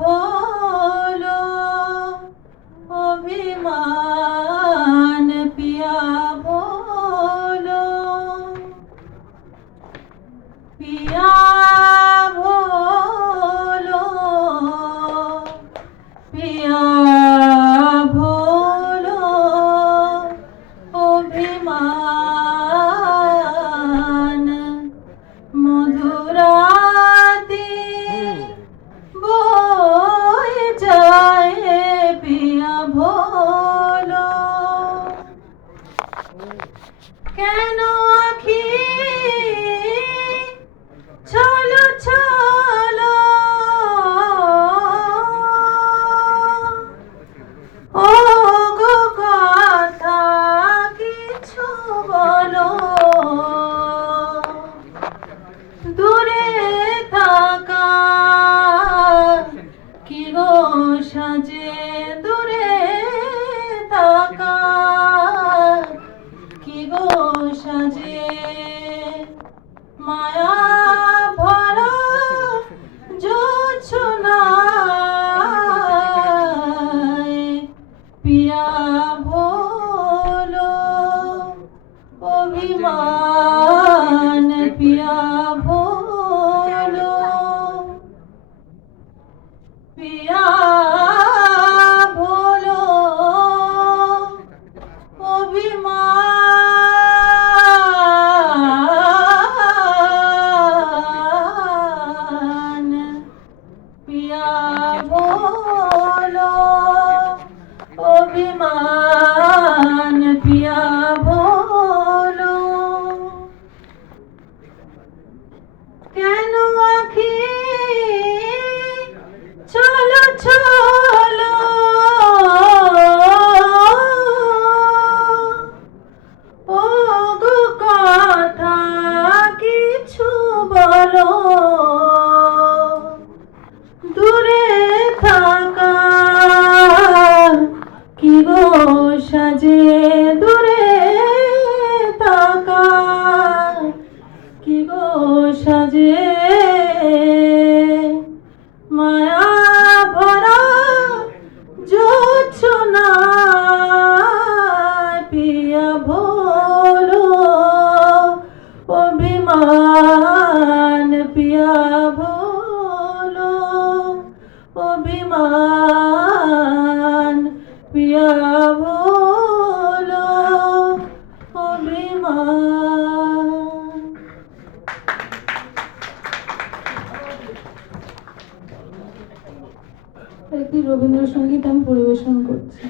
বলো অভিমান পিয়া বলো পিয়া বলো পিয়া বলো অভিমান মধুরা on. মায়া ভরা জোছনায় পিয়া ভোলো অভিমান পিয়া ভোলো পিয়া অভিমান পিয়া ভোলো কেন আখি? চলো চলো। ও গো কথা কিছু বলো। দূরে অভিমান পিয়া ভোলো অভিমান পিয়া ভোলো অভিমান। একটি রবীন্দ্রসঙ্গীত আমি পরিবেশন করছি।